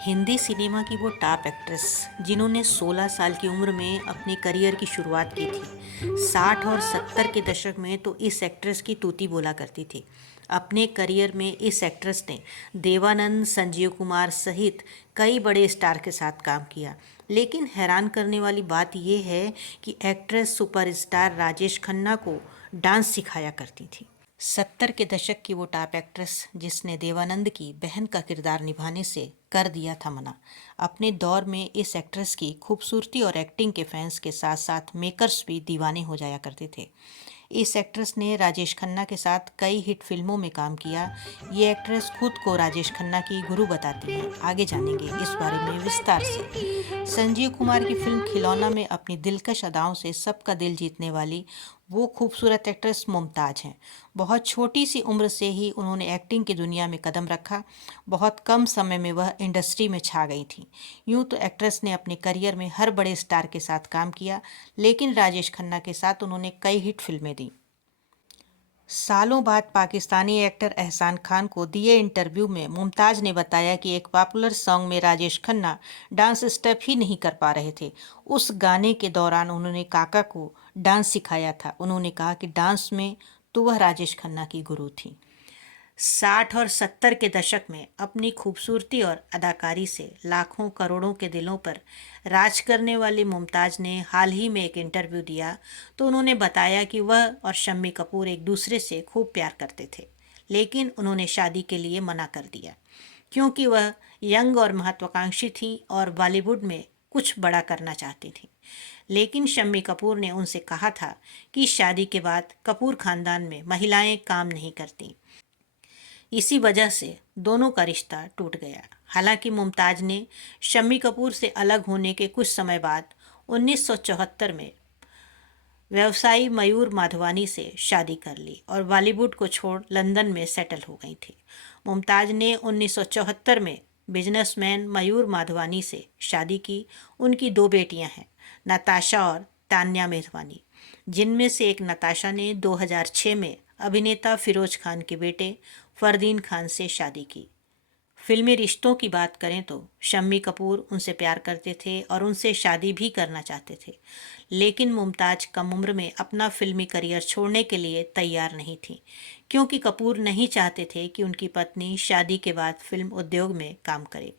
Hindi cinema की वो top actress जिन्होंने 16 साल की उम्र में अपने करियर की शुरुआत की थी। 60 और 70 के दशक में तो इस एक्ट्रेस की तूती बोला करती थी। अपने करियर में इस एक्ट्रेस ने देवानंद, संजीव कुमार सहित कई बड़े स्टार के साथ काम किया। लेकिन हैरान करने वाली बात यह है कि एक्ट्रेस सुपरस्टार राजेश खन्ना को डांस सिखाया करती थी। 70 के दशक की वो टॉप एक्ट्रेस जिसने देवानंद की बहन का किरदार निभाने से कर दिया था मना। अपने दौर में इस एक्ट्रेस की खूबसूरती और एक्टिंग के फैंस के साथ साथ मेकर्स भी दीवाने हो जाया करते थे। इस एक्ट्रेस ने राजेश खन्ना के साथ कई हिट फिल्मों में काम किया। ये एक्ट्रेस खुद को राजेश खन्ना की गुरु बताती हैं। आगे जानेंगे इस बारे में विस्तार से। संजीव कुमार की फिल्म खिलौना में अपनी दिलकश अदाओं से सबका दिल जीतने वाली वो खूबसूरत एक्ट्रेस मुमताज़ हैं। बहुत छोटी सी उम्र से ही उन्होंने एक्टिंग की दुनिया में कदम रखा। बहुत कम समय में वह इंडस्ट्री में छा गई थी। यूँ तो एक्ट्रेस ने अपने करियर में हर बड़े स्टार के साथ काम किया, लेकिन राजेश खन्ना के साथ उन्होंने कई हिट फिल्में दी। सालों बाद पाकिस्तानी एक्टर एहसान खान को दिए इंटरव्यू में मुमताज़ ने बताया कि एक पॉपुलर सॉन्ग में राजेश खन्ना डांस स्टेप ही नहीं कर पा रहे थे। उस गाने के दौरान उन्होंने काका को डांस सिखाया था। उन्होंने कहा कि डांस में तो वह राजेश खन्ना की गुरु थी। 60 और 70 के दशक में अपनी खूबसूरती और अदाकारी से लाखों करोड़ों के दिलों पर राज करने वाली मुमताज़ ने हाल ही में एक इंटरव्यू दिया तो उन्होंने बताया कि वह और शम्मी कपूर एक दूसरे से खूब प्यार करते थे, लेकिन उन्होंने शादी के लिए मना कर दिया क्योंकि वह यंग और महत्वाकांक्षी थी और बॉलीवुड में कुछ बड़ा करना चाहती थी। लेकिन शम्मी कपूर ने उनसे कहा था कि शादी के बाद कपूर खानदान में महिलाएं काम नहीं करती। इसी वजह से दोनों का रिश्ता टूट गया। हालांकि मुमताज़ ने शम्मी कपूर से अलग होने के कुछ समय बाद 1974 में व्यवसायी मयूर माधवानी से शादी कर ली और बॉलीवुड को छोड़ लंदन में सेटल हो गई थी। मुमताज़ ने 1974 में बिजनेसमैन मयूर माधवानी से शादी की। उनकी दो बेटियां हैं, नताशा और तान्या मेहरवानी, जिनमें से एक नताशा ने 2006 में अभिनेता फिरोज खान के बेटे फरदीन खान से शादी की। फिल्मी रिश्तों की बात करें तो शम्मी कपूर उनसे प्यार करते थे और उनसे शादी भी करना चाहते थे, लेकिन मुमताज़ कम उम्र में अपना फिल्मी करियर छोड़ने के लिए तैयार नहीं थी क्योंकि कपूर नहीं चाहते थे कि उनकी पत्नी शादी के बाद फिल्म उद्योग में काम करे।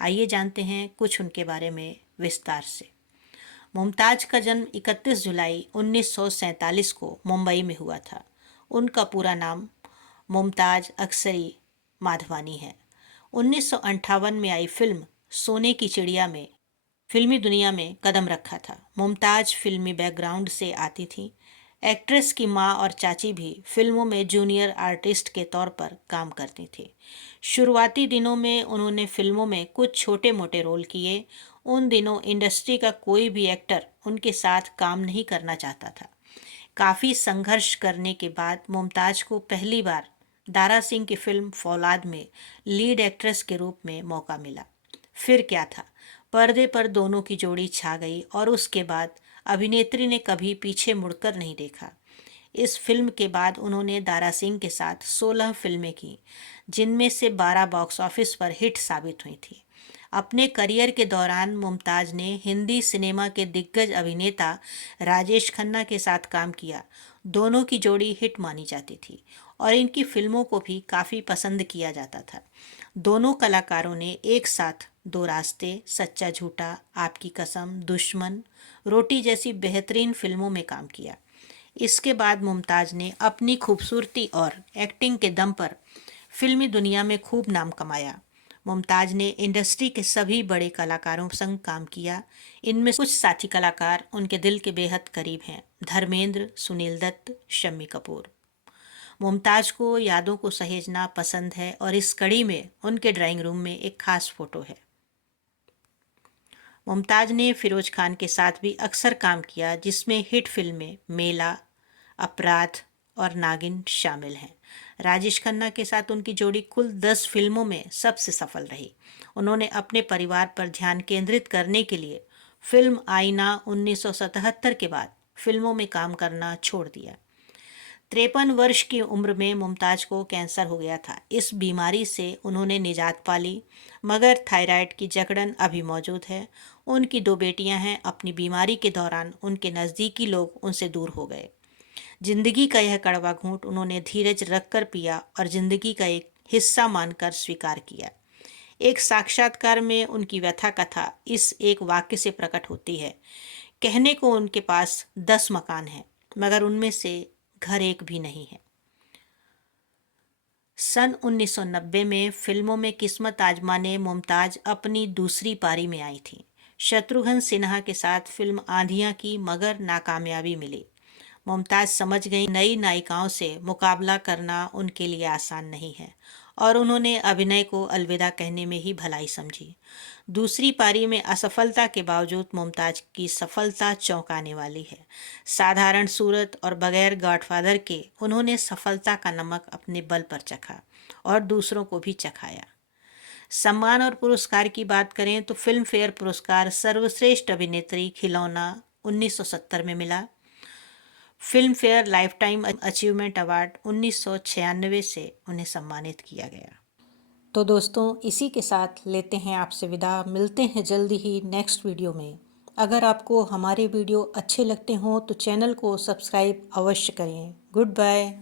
आइए जानते हैं कुछ उनके बारे में विस्तार से। मुमताज़ का जन्म 31 जुलाई 1947 को मुंबई में हुआ था। उनका पूरा नाम मुमताज़ अख्तरी माधवानी है। 1958 में आई फिल्म सोने की चिड़िया में फिल्मी दुनिया में कदम रखा था। मुमताज़ फिल्मी बैकग्राउंड से आती थी। एक्ट्रेस की माँ और चाची भी फिल्मों में जूनियर आर्टिस्ट के तौर पर काम करती थी। शुरुआती दिनों में उन्होंने फिल्मों में कुछ छोटे मोटे रोल किए। उन दिनों इंडस्ट्री का कोई भी एक्टर उनके साथ काम नहीं करना चाहता था। काफ़ी संघर्ष करने के बाद मुमताज़ को पहली बार दारा सिंह की फिल्म फौलाद में लीड एक्ट्रेस के रूप में मौका मिला। फिर क्या था, पर्दे पर दोनों की जोड़ी छा गई और उसके बाद अभिनेत्री ने कभी पीछे मुड़कर नहीं देखा। इस फिल्म के बाद उन्होंने दारा सिंह के साथ 16 फिल्में की, जिनमें से 12 बॉक्स ऑफिस पर हिट साबित हुई थी। अपने करियर के दौरान मुमताज़ ने हिंदी सिनेमा के दिग्गज अभिनेता राजेश खन्ना के साथ काम किया। दोनों की जोड़ी हिट मानी जाती थी और इनकी फिल्मों को भी काफ़ी पसंद किया जाता था। दोनों कलाकारों ने एक साथ दो रास्ते, सच्चा झूठा, आपकी कसम, दुश्मन, रोटी जैसी बेहतरीन फिल्मों में काम किया। इसके बाद मुमताज़ ने अपनी खूबसूरती और एक्टिंग के दम पर फिल्मी दुनिया में खूब नाम कमाया। मुमताज़ ने इंडस्ट्री के सभी बड़े कलाकारों संग काम किया। इनमें कुछ साथी कलाकार उनके दिल के बेहद करीब हैं: धर्मेंद्र, सुनील दत्त, शम्मी कपूर। मुमताज़ को यादों को सहेजना पसंद है और इस कड़ी में उनके ड्राइंग रूम में एक खास फोटो है। मुमताज़ ने फिरोज खान के साथ भी अक्सर काम किया, जिसमें हिट फिल्में मेला, अपराध और नागिन शामिल हैं। राजेश खन्ना के साथ उनकी जोड़ी कुल 10 फिल्मों में सबसे सफल रही। उन्होंने अपने परिवार पर ध्यान केंद्रित करने के लिए फिल्म आईना 1977 के बाद फिल्मों में काम करना छोड़ दिया। 53 वर्ष की उम्र में मुमताज को कैंसर हो गया था। इस बीमारी से उन्होंने निजात पा ली, मगर थायराइड की जकड़न अभी मौजूद है। उनकी 2 बेटियां हैं। अपनी बीमारी के दौरान उनके नज़दीकी लोग उनसे दूर हो गए। जिंदगी का यह कड़वा घूंट उन्होंने धीरज रखकर पिया और जिंदगी का एक हिस्सा मानकर स्वीकार किया। एक साक्षात्कार में उनकी व्यथा कथा इस एक वाक्य से प्रकट होती है। कहने को उनके पास 10 मकान हैं, मगर उनमें से घर एक भी नहीं है। सन 1990 में फिल्मों में किस्मत आजमाने मुमताज अपनी दूसरी पारी में आई थी। शत्रुघ्न सिन्हा के साथ फिल्म आंधियां की, मगर नाकामयाबी मिली। मुमताज समझ गई नई नायिकाओं से मुकाबला करना उनके लिए आसान नहीं है, और उन्होंने अभिनय को अलविदा कहने में ही भलाई समझी। दूसरी पारी में असफलता के बावजूद मुमताज की सफलता चौंकाने वाली है। साधारण सूरत और बगैर गॉडफादर के उन्होंने सफलता का नमक अपने बल पर चखा और दूसरों को भी चखाया। सम्मान और पुरस्कार की बात करें तो फिल्म फेयर पुरस्कार सर्वश्रेष्ठ अभिनेत्री खिलौना 1970 में मिला। Film fair life time achievement award 1996 से उन्हें सम्मानित किया गया। तो दोस्तों, इसी के साथ लेते हैं आपसे विदा। मिलते हैं जल्दी ही नेक्स्ट वीडियो में। अगर आपको हमारे वीडियो अच्छे लगते हों तो चैनल को सब्सक्राइब अवश्य करें। Good bye.